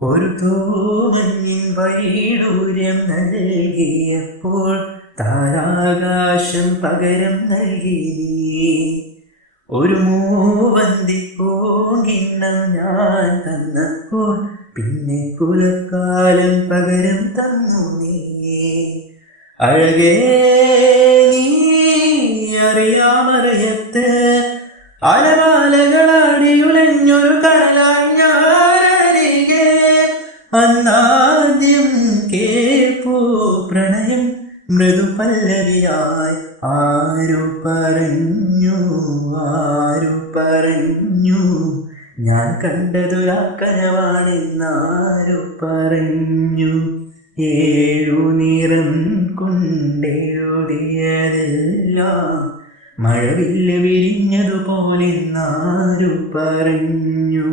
ഒരു തൂവന്നിൻ വൈഡൂര്യം നൽകിയപ്പോൾ താരാകാശം പകരം നൽകി. ഒരു മൂവന്തി പൂങ്കിണ്ണം ഞാൻ തന്നപ്പോൾ പിന്നെ പുലക്കാലം പകരം തന്നു നീ. അഴകേ നീ അറിയാമറിയത്ത് അലമാലകളാടിയുലഞ്ഞൊരു കടലായി ഞാനരികെ. അന്നാദ്യം കേൾപ്പൂ പ്രണയം മൃദുപല്ലവിയായി. ആരു പറഞ്ഞു ഞാൻ കണ്ടതൊരാക്കനവാണെന്നാരു പറഞ്ഞു. 7 നിറം കൊണ്ടെഴുതിയതെല്ലാം മഴവില്ല് വിരിഞ്ഞതുപോലെന്നാരു പറഞ്ഞു.